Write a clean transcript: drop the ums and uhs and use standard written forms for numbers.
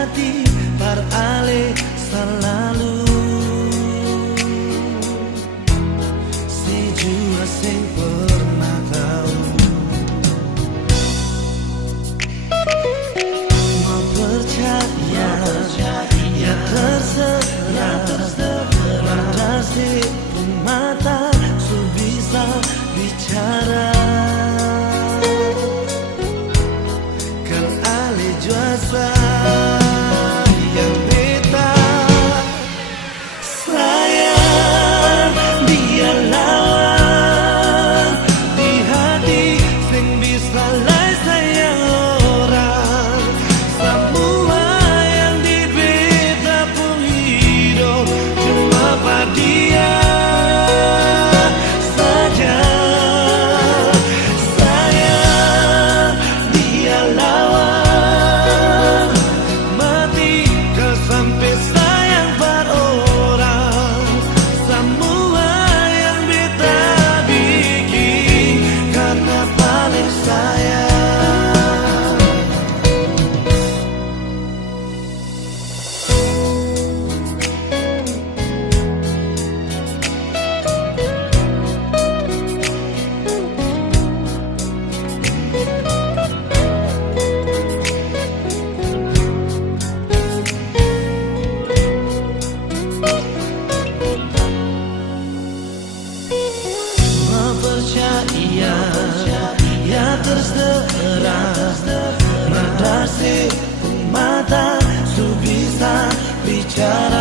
hati beralih selalu. Sejua sing pernah tahu mau percaya, ya terserah. Berdasi pun mata su bisa bicara. Kan alih juasa yang beta sayang dia lawan di hati sing bisa lai sayang orang. Semua yang di beta pun hidup cuma pada dia saja. Sayang dia lawan mati kau sampai sayang pada orang. Semua yang beta bikin karena paling sayang. Percaya, ya terserah. Berdasi pun mata su bisa bicara.